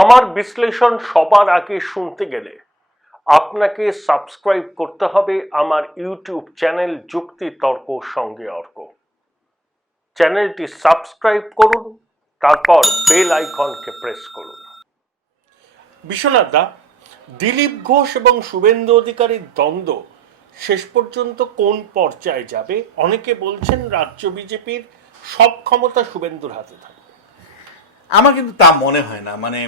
আমার বিশ্লেষণ সবার আগে শুনতে গেলে আপনাকে সাবস্ক্রাইব করতে হবে আমার ইউটিউব চ্যানেল যুক্তি তর্ক সঙ্গে অর্ক। চ্যানেলটি সাবস্ক্রাইব করুন, তারপর বেল আইকনকে প্রেস করুন। বিশ্বনাথ দা, দিলীপ ঘোষ এবং শুভেন্দু অধিকারীর দ্বন্দ্ব শেষ পর্যন্ত কোন পর্যায়ে যাবে? অনেকে বলছেন রাজ্য বিজেপির সব ক্ষমতা শুভেন্দুর হাতে থাকবে। আমার কিন্তু তা মনে হয় না। মানে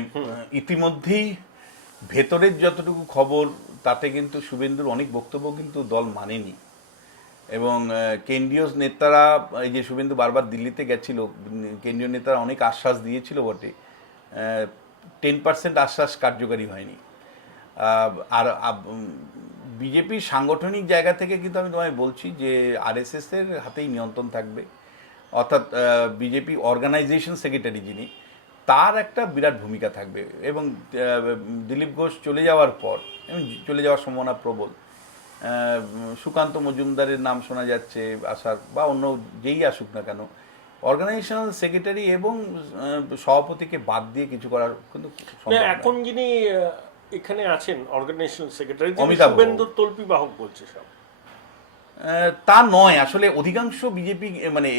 ইতিমধ্যেই ভেতরের যতটুকু খবর তাতে কিন্তু শুভেন্দুর অনেক বক্তব্য কিন্তু দল মানেনি, এবং কেন্দ্রীয় নেতারা, এই যে শুভেন্দু বারবার দিল্লিতে গেছিল, কেন্দ্রীয় নেতারা অনেক আশ্বাস দিয়েছিল বটে, 10% আশ্বাস কার্যকারী হয়নি। আর বিজেপির সাংগঠনিক জায়গা থেকে কিন্তু আমি তোমায় বলছি যে আরএসএস এর হাতেই নিয়ন্ত্রণ থাকবে, অর্থাৎ বিজেপি অর্গানাইজেশন সেক্রেটারি যিনি, তার একটা বিরাট ভূমিকা থাকবে। এবং দিলীপ ঘোষ চলে যাওয়ার পর, চলে যাওয়ার সম্ভাবনা প্রবল, সুকান্ত মজুমদারের নাম শোনা যাচ্ছে আসার, বা অন্য যেই আসুক না কেন, অর্গানাইজেশনাল সেক্রেটারি এবং সভাপতিকে বাদ দিয়ে কিছু করার কিন্তু এখন যিনি এখানে আছেন অর্গানাইজেশনাল সেক্রেটারি, শুভেন্দুর তল্পি বাহক বলছে সব, তা নয়। আসলে অধিকাংশ বিজেপি, মানে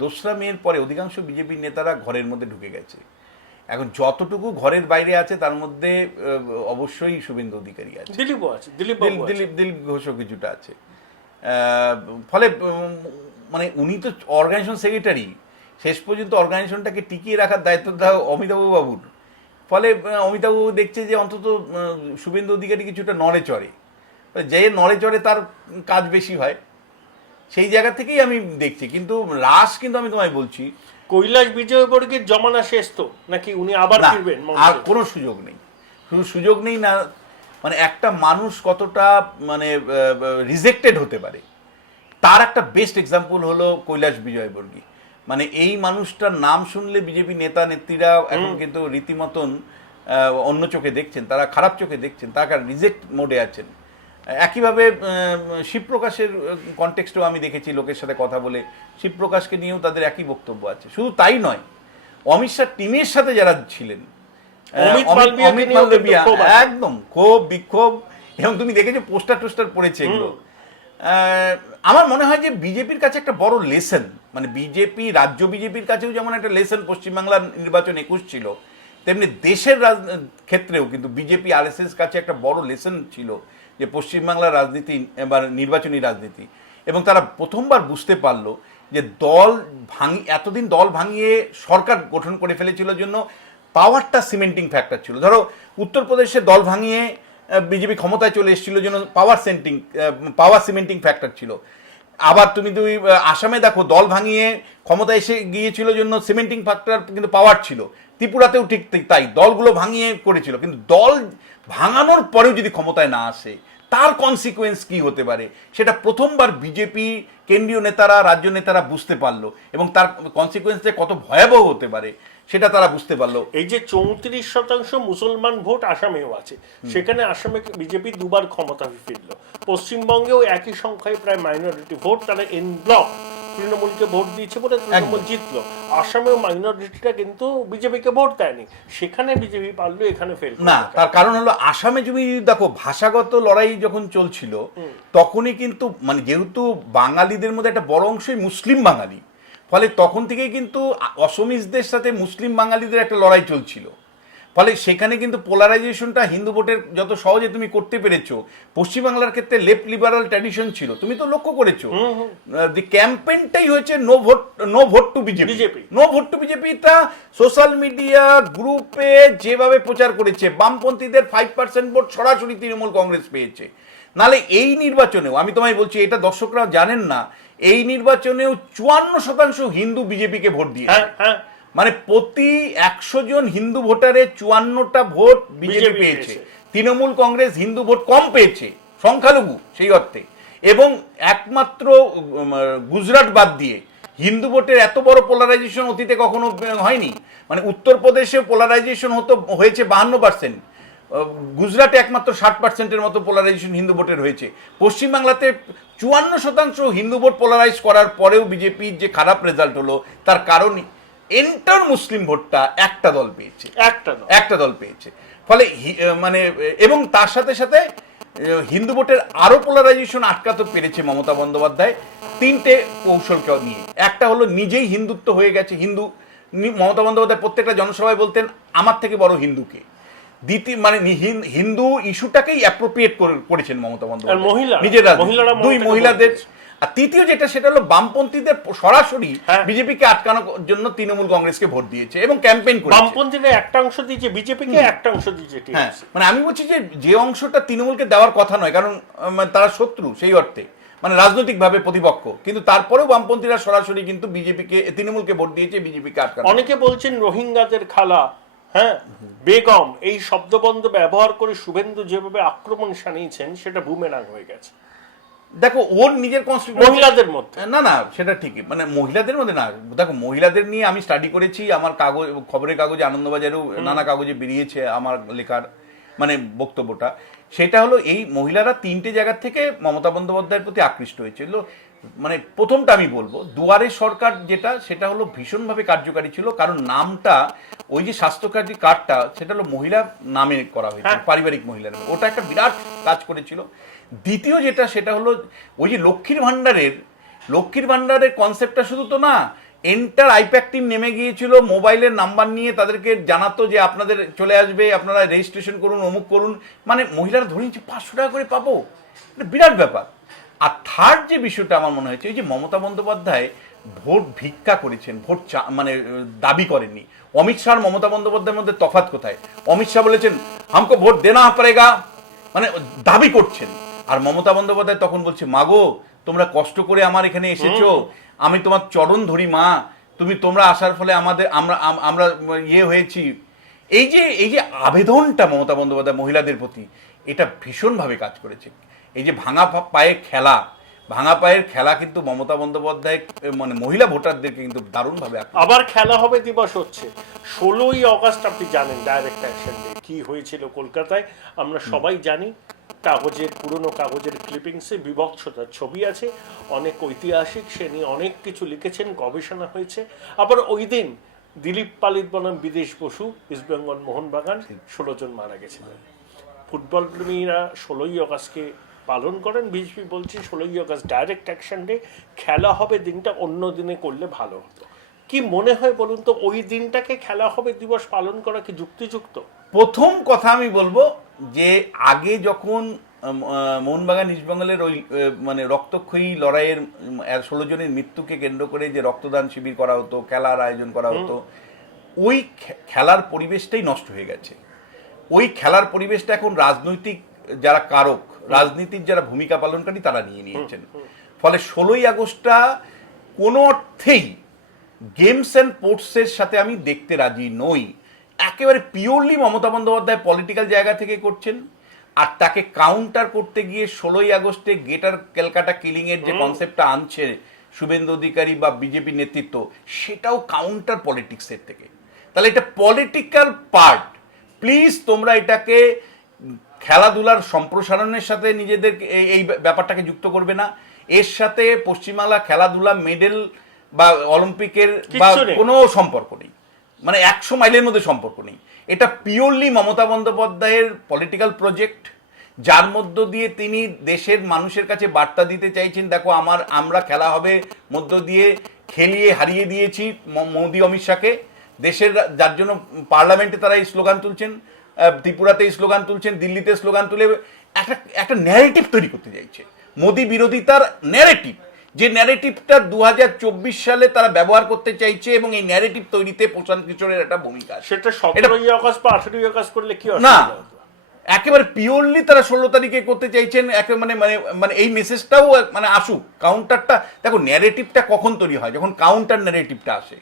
2রা মের পরে অধিকাংশ বিজেপির নেতারা ঘরের মধ্যে ঢুকে গেছে। এখন যতটুকু ঘরের বাইরে আছে তার মধ্যে অবশ্যই শুভেন্দু অধিকারী আছে, দিলীপ ঘোষও কিছুটা আছে। ফলে মানে উনি তো অর্গানাইজেশন সেক্রেটারি, শেষ পর্যন্ত অর্গানাইজেশনটাকে টিকিয়ে রাখার দায়িত্বটা অমিতাভ বাবুর। ফলে অমিতাভ বাবু দেখছে যে অন্তত শুভেন্দু অধিকারী কিছুটা নড়ে চড়ে, যে নড়ে চড়ে তার কাজ বেশি হয়, সেই জায়গা থেকেই আমি দেখছি। কিন্তু রাস কিন্তু আমি তোমায় বলছি, কৈলাস বিজয়বর্গীর জমানা শেষ তো, নাকি উনি আবার ফিরবেন? আর কোনো সুযোগ নেই, সুযোগ নেই না। মানে একটা মানুষ কতটা মানে রিজেক্টেড হতে পারে, তার একটা বেস্ট এক্সাম্পল হলো কৈলাস বিজয়বর্গী। মানে এই মানুষটার নাম শুনলে বিজেপি নেতা নেত্রীরা এখন কিন্তু রীতিমতন অন্য চোখে দেখছেন, তারা খারাপ চোখে দেখছেন, তারা রিজেক্ট মোডে আছেন। একইভাবে শিবপ্রকাশের কনটেক্সটেও আমি দেখেছি, লোকের সাথে কথা বলে শিবপ্রকাশকে নিয়েও তাদের একই বক্তব্য আছে। শুধু তাই নয়, অমিত শাহ টিমের সাথে যারা ছিলেন, অমিত মালবিয়া, একদম ক্ষোভ বিক্ষোভ, এবং তুমি দেখেছো পোস্টার টোস্টার পড়েছে এগুলো। আমার মনে হয় যে বিজেপির কাছে একটা বড় লেসন, মানে বিজেপি, রাজ্য বিজেপির কাছেও যেমন একটা লেসন পশ্চিমবাংলার নির্বাচন 21 ছিল, তেমনি দেশের ক্ষেত্রেও কিন্তু বিজেপি আরএসএস কাছে একটা বড় লেসন ছিল যে পশ্চিমবাংলার রাজনীতি এবার নির্বাচনী রাজনীতি। এবং তারা প্রথমবার বুঝতে পারলো যে এতদিন দল ভাঙিয়ে সরকার গঠন করে ফেলেছিল জন্য পাওয়ারটা সিমেন্টিং ফ্যাক্টর ছিল। ধরো উত্তরপ্রদেশে দল ভাঙিয়ে বিজেপি ক্ষমতায় চলে এসেছিল জন্য পাওয়ার সিমেন্টিং ফ্যাক্টর ছিল। আবার তুমি আসামে দেখো, দল ভাঙিয়ে ক্ষমতায় এসে গিয়েছিল জন্য সিমেন্টিং ফ্যাক্টর কিন্তু পাওয়ার ছিল। ত্রিপুরাতেও ঠিক তাই, দলগুলো ভাঙিয়ে করেছিল। কিন্তু দল ভাঙানোর পরেও যদি ক্ষমতায় না আসে, তার কনসিকুয়েন্স কি হতে পারে, সেটা প্রথমবার বিজেপি কেন্দ্রীয় নেতারা, রাজ্য নেতারা বুঝতে পারলো, এবং তার কনসিকুয়েন্স যে কত ভয়াবহ হতে পারে সেটা তারা বুঝতে পারলো। এই যে 34% মুসলমান ভোট আসামেও আছে, সেখানে আসামে বিজেপি 2বার ক্ষমতা ফিরল। পশ্চিমবঙ্গেও একই সংখ্যায় প্রায় মাইনরিটি ভোট, তারা এন ব্লক তৃণমূলকে ভোট দিয়েছে বলে তৃণমূল জিতলো। আসামেও মাইনরিটিটা কিন্তু বিজেপিকে ভোট দেয়নি, সেখানে বিজেপি পারলো, এখানে ফেল না। তার কারণ হলো আসামে তুমি দেখো, ভাষাগত লড়াই যখন চলছিল তখনই কিন্তু, মানে যেহেতু বাঙালিদের মধ্যে একটা বড় অংশই মুসলিম বাঙালি, ফলে তখন থেকেই কিন্তু অসমিসদের সাথে মুসলিম বাঙালিদের একটা লড়াই চলছিল। ফলে সেখানে কিন্তু পোলারাইজেশনটা হিন্দু ভোটের যত সহজে তুমি করতে পেরেছো, পশ্চিমবাংলার ক্ষেত্রে লেফট লিবারাল ট্র্যাডিশন ছিল, তুমি তো লক্ষ্য করেছো। দি ক্যাম্পেইনটাই হয়েছে no vote to BJP. No vote to বিজেপিটা সোশ্যাল মিডিয়া গ্রুপে যেভাবে প্রচার করেছে, বামপন্থীদের 5% ভোট সরাসরি তৃণমূল কংগ্রেস পেয়েছে। নাহলে এই নির্বাচনেও, আমি তোমায় বলছি, এটা দর্শকরা জানেন না, এই নির্বাচনেও 54% হিন্দু বিজেপিকে ভোট দিয়েছে। মানে প্রতি 100 জন হিন্দু ভোটারে 54টা ভোট বিজেপি পেয়েছে। তৃণমূল কংগ্রেস হিন্দু ভোট কম পেয়েছে, সংখ্যালঘু সেই অর্থে। এবং একমাত্র গুজরাট বাদ দিয়ে হিন্দু ভোটের এত বড় পোলারাইজেশন অতীতে কখনো হয়নি। মানে উত্তরপ্রদেশে পোলারাইজেশন হয়েছে 52%, গুজরাটে একমাত্র 60%-এর মতো পোলারাইজেশন হিন্দু ভোটের হয়েছে। পশ্চিমবাংলাতে 54% হিন্দু ভোট পোলারাইজ করার পরেও বিজেপির যে খারাপ রেজাল্ট হলো, তার কারণ এন্টার মুসলিম ভোটটা একটা দল পেয়েছে, একটা নয়। একটা দল পেয়েছে। ফলে মানে এবং তার সাথে সাথে হিন্দু ভোটের আরো পোলারাইজেশন আটকাতে পেরেছে মমতা বন্দ্যোপাধ্যায় তিনটে কৌশলকে নিয়ে। একটা হলো নিজেই হিন্দুত্ব হয়ে গেছে, মমতা বন্দ্যোপাধ্যায় প্রত্যেকটা জনসভায় বলতেন আমার থেকে বড় হিন্দুকে। দ্বিতীয় মানে হিন্দু ইস্যুটাকেই অ্যাপ্রোপ্রিয়েট করেছেন মমতা বন্দ্যোপাধ্যায় নিজের দুই মহিলাদের। আর তৃতীয় যেটা সেটা হলো বামপন্থীদের সরাসরি বিজেপিকে আটকানোর জন্য তৃণমূল কংগ্রেসকে ভোট দিয়েছে এবং ক্যাম্পেইন করেছে। বামপন্থীরা একটা অংশ দিয়েছে বিজেপিকে, একটা অংশ দিয়েছে। হ্যাঁ, মানে আমি বলছি যে অংশটা তৃণমূলকে দেওয়ার কথা নয়, কারণ তারা শত্রু সেই অর্থে, মানে রাজনৈতিকভাবে প্রতিপক্ষ, কিন্তু তারপরেও বামপন্থীরা সরাসরি কিন্তু তৃণমূলকে ভোট দিয়েছে, বিজেপিকে আটকানো। অনেকে বলছেন রোহিঙ্গাদের খালা, হ্যাঁ, বেগম, এই শব্দবন্ধ ব্যবহার করে শুভেন্দু যেভাবে আক্রমণ শানিয়েছেন সেটা বুমেরাং হয়ে গেছে। দেখো ওর নিজের মহিলাদের মধ্যে না সেটা ঠিকই, মানে মহিলাদের মধ্যে না। দেখো মহিলাদের নিয়ে আমি স্টাডি করেছি, আমার খবরের কাগজে, আনন্দবাজারেও নানা কাগজে বেরিয়েছে আমার লেখার মানে বক্তব্যটা। সেটা হলো এই মহিলারা তিনটে জায়গা থেকে মমতা বন্দ্যোপাধ্যায়ের প্রতি আকৃষ্ট হয়েছিল। মানে প্রথমটা আমি বলবো দুয়ারে সরকার যেটা, সেটা হলো ভীষণভাবে কার্যকারী ছিল, কারণ নামটা ওই যে স্বাস্থ্যসাথী কার্ডটা সেটা হলো মহিলা নামে করা হয়েছিল, পারিবারিক মহিলার, ওটা একটা বিরাট কাজ করেছিল। দ্বিতীয় যেটা সেটা হলো ওই যে লক্ষ্মীর ভান্ডারের কনসেপ্টটা শুধু তো না, এন্টার আইপ্যাক টিম নেমে গিয়েছিল, মোবাইলের নাম্বার নিয়ে তাদেরকে জানাতো যে আপনাদের চলে আসবে, আপনারা রেজিস্ট্রেশন করুন, অমুক করুন, মানে মহিলারা ধরে নিচ্ছে 500 টাকা করে পাবো, বিরাট ব্যাপার। আর থার্ড যে বিষয়টা আমার মনে হয়েছে, এই যে মমতা বন্দ্যোপাধ্যায় ভোট ভিক্ষা করেছেন, ভোট মানে দাবি করেননি। অমিত শাহ আর মমতা বন্দ্যোপাধ্যায়ের মধ্যে তফাৎ কোথায়? অমিত শাহ বলেছেন হামকো ভোট দেনা পড়েগা, মানে দাবি করছেন, আর মমতা বন্দ্যোপাধ্যায় তখন বলছে মাগো তোমরা কষ্ট করে আমার এখানে এসেছো, আমি তোমার চরণ ধরি মা, তোমরা আসার ফলে আমরা হয়েছি। এই যে আবেদনটা মমতা বন্দ্যোপাধ্যায় মহিলাদের প্রতি, এটা ভীষণভাবে কাজ করেছে। এই যে ভাঙা পায়ের খেলা কিন্তু মমতা বন্দ্যোপাধ্যায় মানে মহিলা ভোটারদেরকে কিন্তু দারুণভাবে। আবার খেলা হবে দিবস হচ্ছে 16ই আগস্ট, আপনি জানেন ডাইরেক্ট অ্যাকশন ডে কি হয়েছিল কলকাতায়, আমরা সবাই জানি। পুরনো কাগজের ক্লিপিংসে বিভৎসতার ছবি আছে, অনেক ঐতিহাসিক সে নিয়ে অনেক কিছু লিখেছেন, গবেষণা হয়েছে। আবার ওই দিন দিলীপ পালিত বনাম বিদেশ বসু, ইস্ট বেঙ্গল মোহনবাগান 16 জন মারা গেছিলেন। ফুটবল প্রেমীরা 16ই আগস্টকে পালন করেন। বিজেপি বলছে 16ই আগস্ট ডাইরেক্ট অ্যাকশন ডে, খেলা হবে দিনটা অন্য দিনে করলে ভালো হতো। কি মনে হয় বলুন তো, ওই দিনটাকে খেলা হবে দিবস পালন করা কি যুক্তিযুক্ত? প্রথম কথা আমি বলবো যে আগে যখন মোহনবাগান ইস্টবেঙ্গলের ওই মানে রক্তক্ষয়ী লড়াইয়ের 16 জনের মৃত্যুকে কেন্দ্র করে যে রক্তদান শিবির করা হতো, খেলার আয়োজন করা হতো, ওই খেলার পরিবেশটাই নষ্ট হয়ে গেছে। ওই খেলার পরিবেশটা এখন রাজনৈতিক যারা কারক, রাজনীতির যারা ভূমিকা পালনকারী তারা নিয়ে নিয়েছেন। ফলে 16ই আগস্টটা কোনো অর্থেই গেমস অ্যান্ড স্পোর্টসের সাথে আমি দেখতে রাজি নই। একেবারে পিওরলি মমতা বন্দ্যোপাধ্যায় পলিটিক্যাল জায়গা থেকে করছেন, আর তাকে কাউন্টার করতে গিয়ে 16ই আগস্টে গ্রেটার ক্যালকাটা কিলিং এর যে কনসেপ্টটা আনছে শুভেন্দু অধিকারী বা বিজেপি নেতৃত্ব, সেটাও কাউন্টার পলিটিক্সের থেকে। তাহলে এটা পলিটিক্যাল পার্ট, প্লিজ তোমরা এটাকে খেলাধুলার সম্প্রসারণের সাথে নিজেদের এই ব্যাপারটাকে যুক্ত করবে না। এর সাথে পশ্চিমবাংলা খেলাধুলা মেডেল বা অলিম্পিকের বা কোনো সম্পর্ক নেই, মানে 100 মাইলের মধ্যে সম্পর্ক নেই। এটা পিওরলি মমতা বন্দ্যোপাধ্যায়ের পলিটিক্যাল প্রজেক্ট, যার মধ্য দিয়ে তিনি দেশের মানুষের কাছে বার্তা দিতে চাইছেন দেখো আমরা খেলা হবে মধ্য দিয়ে খেলিয়ে হারিয়ে দিয়েছি মোদি অমিত শাহকে দেশের, যার জন্য পার্লামেন্টে তারা এই স্লোগান তুলছেন, ত্রিপুরাতে এই স্লোগান তুলছেন, দিল্লিতে স্লোগান তুলে একটা ন্যারেটিভ তৈরি করতে চাইছে, মোদি বিরোধিতার ন্যারেটিভ, যে ন্যারেটিভটা 2024 সালে তারা ব্যবহার করতে চাইছে, এবং এই ন্যারেটিভ তৈরিতে প্রশান্ত কিশোরের একটা ভূমিকা। সেটা 17ই আগস্ট বা 18ই আগস্ট করলে কি না, একেবারে পিওরলি তারা 16 তারিখে করতে চাইছেন। মানে মানে মানে এই মেসেজটাও মানে আসুক, কাউন্টারটা দেখো ন্যারেটিভটা কখন তৈরি হয়, যখন কাউন্টার ন্যারেটিভটা আসে।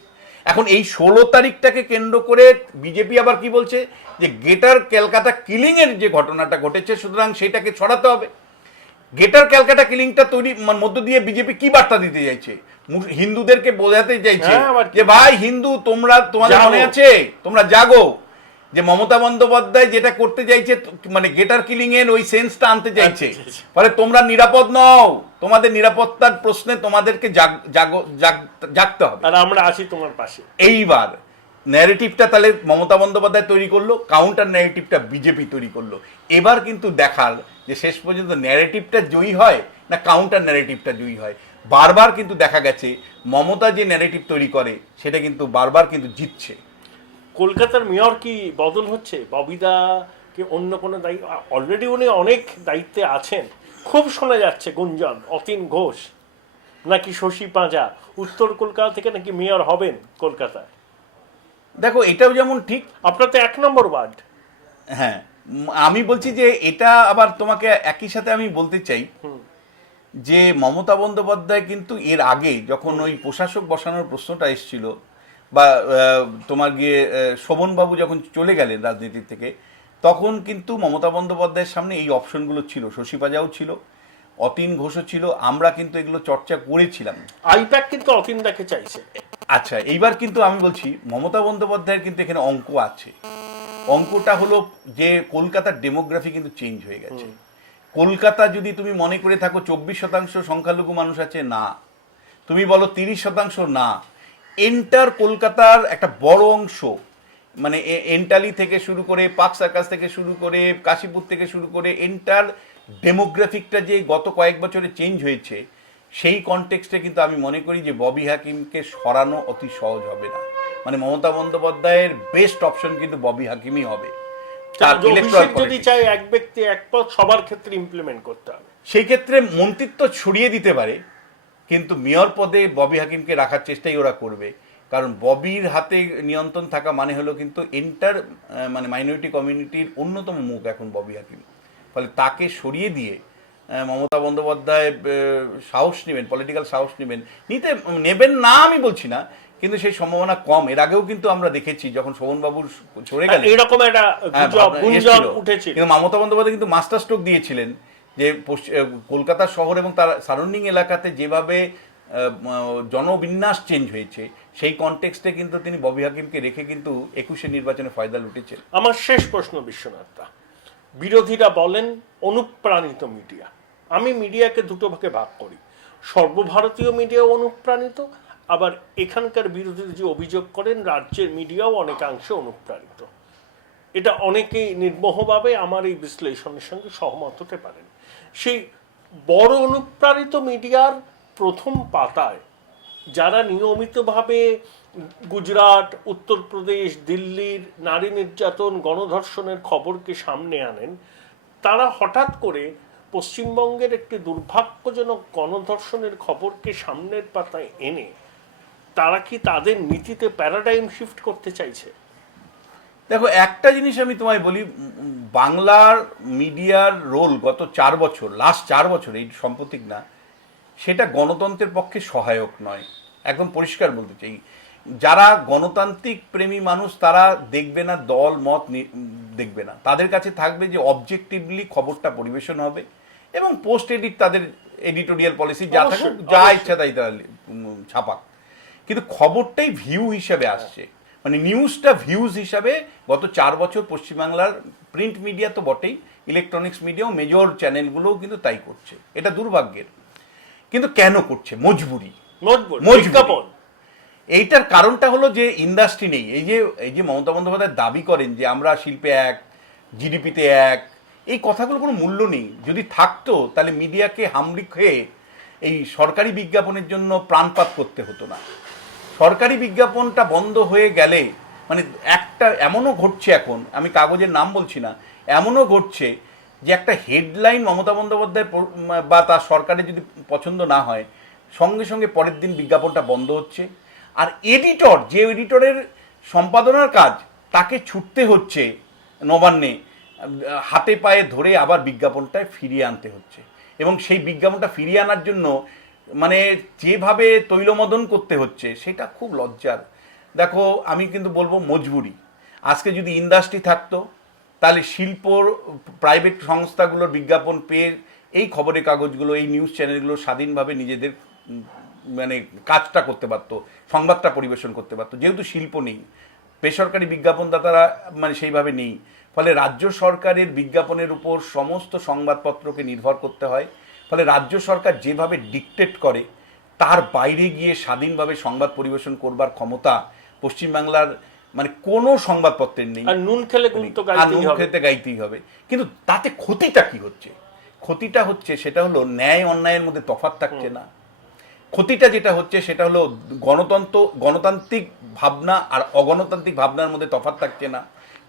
এখন এই 16 তারিখটাকে কেন্দ্র করে বিজেপি আবার কি বলছে যে গ্রেটার ক্যালকাটা কিলিং এর যে ঘটনাটা ঘটেছে, সুতরাং সেটাকে ছড়াতে হবে। গ্রেটার ক্যালকাটা কিলিংটা তৈরি মধ্য দিয়ে বিজেপি কি বার্তা দিতে চাইছে? হিন্দুদেরকে বোঝাতে চাইছে যে ভাই হিন্দু তোমাদের মনে আছে, তোমরা জাগো, যে মমতা বন্দ্যোপাধ্যায় যেটা করতে চাইছে, মানে গেটার কিলিং এর ওই সেন্সটা আনতে চাইছে, ফলে তোমরা নিরাপদ নও, তোমাদের নিরাপত্তার প্রশ্নে তোমাদেরকে জাগতে হবে, আর আমরা আছি তোমার পাশে। এইবার ন্যারেটিভটা তাহলে মমতা বন্দ্যোপাধ্যায় তৈরি করলো, কাউন্টার ন্যারেটিভটা বিজেপি তৈরি করলো। এবার কিন্তু দেখার যে শেষ পর্যন্ত ন্যারেটিভটা জয়ী হয় না কাউন্টার ন্যারেটিভটা জয়ী হয়। বারবার কিন্তু দেখা গেছে মমতা যে ন্যারেটিভ তৈরি করে সেটা কিন্তু বারবার কিন্তু জিতছে। কলকাতার মেয়র কি বদল হচ্ছে? ববিদা কি অন্য কোনো দায়িত্ব? অলরেডি উনি অনেক দায়িত্বে আছেন, খুব শোনা যাচ্ছে গুঞ্জন অতীন ঘোষ নাকি শশী পাঁজা উত্তর কলকাতা থেকে নাকি মেয়র হবেন কলকাতায়। দেখো এটাও যেমন ঠিক, আপনার তো 1 নম্বর ওয়ার্ড। হ্যাঁ, আমি বলছি যে এটা আবার তোমাকে একই সাথে আমি বলতে চাই যে মমতা বন্দ্যোপাধ্যায় কিন্তু এর আগে যখন ওই প্রশাসক বসানোর প্রশ্নটা এসেছিল, বা তোমার গিয়ে শোভনবাবু যখন চলে গেলেন রাজনীতি থেকে, তখন কিন্তু মমতা বন্দ্যোপাধ্যায়ের সামনে এই অপশনগুলো ছিল, শশী পাজাও ছিল, অতীন ঘোষও ছিল, আমরা কিন্তু এগুলো চর্চা করেছিলাম। আইপ্যাক কিন্তু অতীনদাকে চাইছে। আচ্ছা, এইবার কিন্তু আমি বলছি মমতা বন্দ্যোপাধ্যায়ের কিন্তু এখানে অঙ্ক আছে। অঙ্কটা হলো যে কলকাতার ডেমোগ্রাফি কিন্তু চেঞ্জ হয়ে গেছে। কলকাতা যদি তুমি মনে করে থাকো 24% সংখ্যালঘু মানুষ আছে, না। তুমি বলো 30%, না। এন্টার কলকাতার একটা বড় অংশ, মানে এন্টালি থেকে শুরু করে পার্ক সার্কাস থেকে শুরু করে কাশীপুর থেকে শুরু করে এন্টার ডেমোগ্রাফিকটা যে গত কয়েক বছরে চেঞ্জ হয়েছে, সেই কনটেক্সটে কিন্তু আমি মনে করি যে ববি হাকিমকে সরানো অতি সহজ হবে না। মানে মমতা বন্দ্যোপাধ্যায়ের বেস্ট অপশন কিন্তু ববি হাকিমই হবে। যদি চাই এক ব্যক্তি এক পদ সবার ক্ষেত্রে ইমপ্লিমেন্ট করতে হবে, সেই ক্ষেত্রে মন্ত্রিত্ব ছড়িয়ে দিতে পারে, কিন্তু মেয়র পদে ববি হাকিমকে রাখার চেষ্টাই ওরা করবে। কারণ ববির হাতে নিয়ন্ত্রণ থাকা মানে হলো কিন্তু মানে মাইনরিটি কমিউনিটির অন্যতম মুখ এখন ববি হাকিম। ফলে তাকে সরিয়ে দিয়ে মমতা বন্দ্যোপাধ্যায় সাহস নেবেন, পলিটিক্যাল সাহস নেবেন না আমি বলছি না, কিন্তু সেই সম্ভাবনা কম। এর আগেও কিন্তু আমরা দেখেছি যখন শোভনবাবুর চলে গেলেন এরকম একটা গুঞ্জন উঠেছিল, কিন্তু মমতা বন্দ্যোপাধ্যায় কিন্তু মাস্টার স্ট্রোক দিয়েছিলেন যে কলকাতা শহর এবং তার সারাউন্ডিং এলাকাতে যেভাবে জনবিন্যাস চেঞ্জ হয়েছে, সেই কনটেক্সটে কিন্তু তিনি ববি হাকিমকে রেখে কিন্তু 21-এর নির্বাচনে ফয়দা লুটেছেন। আমার শেষ প্রশ্ন বিশ্বনাথদা, বিরোধীরা বলেন অনুপ্রাণিত মিডিয়া। আমি মিডিয়াকে দুটো ভাগে ভাগ করি, সর্বভারতীয় মিডিয়াও অনুপ্রাণিত, আবার এখানকার বিরোধীরা যে অভিযোগ করেন রাজ্যের মিডিয়াও অনেকাংশে অনুপ্রাণিত। এটা অনেকেই নির্মোহভাবে আমার এই বিশ্লেষণের সঙ্গে সহমত হতে পারেন। সেই বড় অনুপ্রাণিত মিডিয়ার প্রথম পাতায় যারা নিয়মিতভাবে গুজরাট, উত্তরপ্রদেশ, দিল্লির নারী নির্যাতন, গণধর্ষণের খবরকে সামনে আনেন, তারা হঠাৎ করে পশ্চিমবঙ্গের একটি দুর্ভাগ্যজনক গণধর্ষণের খবরকে সামনের পাতায় এনে তারা কি তাদের নীতিতে প্যারাডাইম শিফট করতে চাইছে? দেখো একটা জিনিস আমি তোমায় বলি, বাংলার মিডিয়ার রোল গত 4 বছর, লাস্ট 4 বছর, এই সাম্প্রতিক না, সেটা গণতন্ত্রের পক্ষে সহায়ক নয়। একদম পরিষ্কার বলতে চাই, যারা গণতান্ত্রিক প্রেমী মানুষ তারা দেখবে না, দল মত দেখবে না, তাদের কাছে থাকবে যে অবজেক্টিভলি খবরটা পরিবেশন হবে এবং পোস্ট এডিট তাদের এডিটোরিয়াল পলিসি যা থাকুক, যা ইচ্ছা তাই তারা ছাপাক, কিন্তু খবরটাই ভিউ হিসাবে আসছে। মানে নিউজটা ভিউজ হিসাবে গত 4 বছর পশ্চিমবাংলার প্রিন্ট মিডিয়া তো বটেই, ইলেকট্রনিক্স মিডিয়াও মেজর চ্যানেলগুলোও কিন্তু তাই করছে। এটা দুর্ভাগ্যের, কিন্তু কেন করছে? মজবুরি। এইটার কারণটা হলো যে ইন্ডাস্ট্রি নেই। এই যে মমতা বন্দ্যোপাধ্যায় দাবি করেন যে আমরা শিল্পে এক, জিডিপিতে এক, এই কথাগুলো কোনো মূল্য নেই। যদি থাকতো তাহলে মিডিয়াকে হামড়ি খেয়ে এই সরকারি বিজ্ঞাপনের জন্য প্রাণপাত করতে হতো না। সরকারি বিজ্ঞাপনটা বন্ধ হয়ে গেলে, মানে একটা এমনও ঘটছে এখন, আমি কাগজের নাম বলছি না, এমনও ঘটছে যে একটা হেডলাইন মমতা বন্দ্যোপাধ্যায় বা তার সরকারের যদি পছন্দ না হয়, সঙ্গে সঙ্গে পরের দিন বিজ্ঞাপনটা বন্ধ হচ্ছে। আর এডিটর, যে এডিটরের সম্পাদনার কাজ, তাকে ছুটতে হচ্ছে নবান্নে, হাতে পায়ে ধরে আবার বিজ্ঞাপনটায় ফিরিয়ে আনতে হচ্ছে। এবং সেই বিজ্ঞাপনটা ফিরিয়ে আনার জন্য মানে যেভাবে তৈলমদন করতে হচ্ছে, সেটা খুব লজ্জার। দেখো আমি কিন্তু বলবো মজবুরি। আজকে যদি ইন্ডাস্ট্রি থাকতো তাহলে শিল্পর প্রাইভেট সংস্থাগুলোর বিজ্ঞাপন পেয়ে এই খবরের কাগজগুলো, এই নিউজ চ্যানেলগুলো স্বাধীনভাবে নিজেদের মানে কাজটা করতে পারতো, সংবাদটা পরিবেশন করতে পারতো। যেহেতু শিল্প নেই, বেসরকারি বিজ্ঞাপনদাতারা মানে সেইভাবে নেই। ফলে রাজ্য সরকারের বিজ্ঞাপনের উপর সমস্ত সংবাদপত্রকে নির্ভর করতে হয়। ফলে রাজ্য সরকার যেভাবে ডিকটেট করে তার বাইরে গিয়ে স্বাধীনভাবে সংবাদ পরিবেশন করবার ক্ষমতা পশ্চিমবাংলার মানে কোনো সংবাদপত্রের নেই। আর নুন খেলে গুণ তো গাইতেই হবে। খেতে গাইতেই হবে। কিন্তু তাতে ক্ষতিটা কি হচ্ছে? ক্ষতিটা হচ্ছে সেটা হলো ন্যায় অন্যায়ের মধ্যে তফাৎ থাকছে না। ক্ষতিটা যেটা হচ্ছে সেটা হলো গণতান্ত্রিক ভাবনা আর অগণতান্ত্রিক ভাবনার মধ্যে তফাৎ থাকছে না।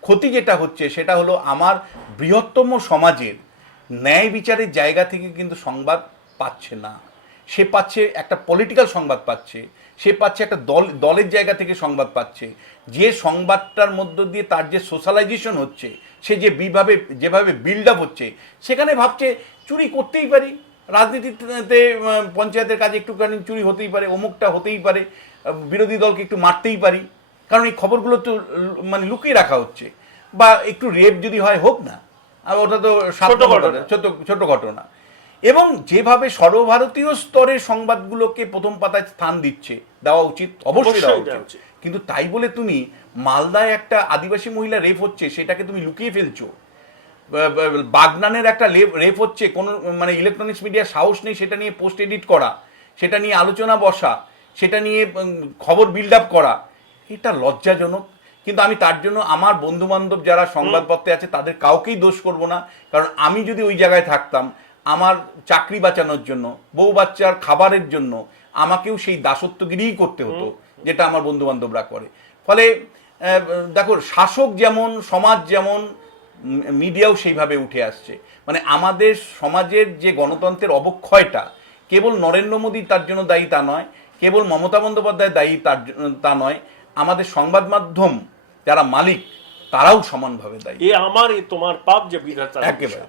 ক্ষতি যেটা হচ্ছে সেটা হলো আমার বৃহত্তম সমাজের ন্যায় বিচারের জায়গা থেকে কিন্তু সংবাদ পাচ্ছে না। সে পাচ্ছে একটা পলিটিক্যাল সংবাদ পাচ্ছে, সে পাচ্ছে একটা দলের জায়গা থেকে সংবাদ পাচ্ছে। যে সংবাদটার মধ্য দিয়ে তার যে সোশ্যালাইজেশন হচ্ছে, সে যেভাবে বিল্ড আপ হচ্ছে, সেখানে ভাবছে চুরি করতেই পারি, রাজনীতিতে পঞ্চায়েতের কাজে একটুখানি চুরি হতেই পারে, অমুকটা হতেই পারে, বিরোধী দলকে একটু মারতেই পারি, কারণ এই খবরগুলো তো মানে লুকিয়ে রাখা হচ্ছে। বা একটু রেপ যদি হয় হোক না, আর ওটা তো ছোট ঘটনা। এবং যেভাবে সর্বভারতীয় স্তরের সংবাদগুলোকে প্রথম পাতায় স্থান দেওয়া উচিত, অবশ্যই দেওয়া উচিত। কিন্তু তাই বলে তুমি মালদায় একটা আদিবাসী মহিলা রেপ হচ্ছে সেটাকে তুমি লুকিয়ে ফেলছো, বাগনানের একটা রেপ হচ্ছে, কোনো মানে ইলেকট্রনিক্স মিডিয়ার সাহস নেই সেটা নিয়ে পোস্ট এডিট করা, সেটা নিয়ে আলোচনা বসা, সেটা নিয়ে খবর বিল্ড আপ করা, এটা লজ্জাজনক। কিন্তু আমি তার জন্য আমার বন্ধু বান্ধব যারা সংবাদপত্রে আছে তাদের কাউকেই দোষ করব না, কারণ আমি যদি ওই জায়গায় থাকতাম, আমার চাকরি বাঁচানোর জন্য, বউ বাচ্চার খাবারের জন্য আমাকেও সেই দাসত্বগিরিই করতে হতো যেটা আমার বন্ধু বান্ধবরা করে। ফলে দেখো, শাসক যেমন, সমাজ যেমন, মিডিয়াও সেইভাবে উঠে আসছে। মানে আমাদের সমাজের যে গণতন্ত্রের অবক্ষয়টা কেবল নরেন্দ্র মোদী তার জন্য দায়ী তা নয়, কেবল মমতা বন্দ্যোপাধ্যায় দায়ী তা নয়, আমাদের সংবাদ মাধ্যম যারা মালিক তারাও সমানভাবে দায়ী। এ তোমার পাপ যে বিধাতা। একেবারে।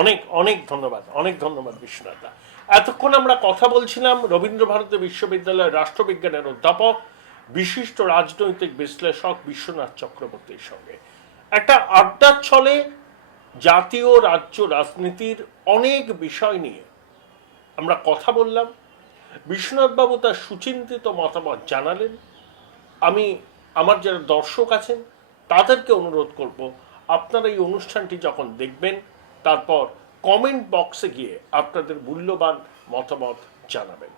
অনেক অনেক ধন্যবাদ, অনেক ধন্যবাদ বিশ্বনাথ। এতক্ষণ আমরা কথা বলছিলাম রবীন্দ্রভারতী বিশ্ববিদ্যালয়ের রাষ্ট্রবিজ্ঞানের অধ্যাপক, বিশিষ্ট রাজনৈতিক বিশ্লেষক বিশ্বনাথ চক্রবর্তীর সঙ্গে। একটা আড্ডার ছলে জাতীয় রাজ্য রাজনীতির অনেক বিষয় নিয়ে আমরা কথা বললাম। বিশ্বনাথবাবু তার সুচিন্তিত মতামত জানালেন। আমি আমার যারা দর্শক আছেন তাদেরকে অনুরোধ করব, আপনারা এই অনুষ্ঠানটি যখন দেখবেন তারপর কমেন্ট বক্সে গিয়ে আপনাদের মূল্যবান মতামত জানাবেন।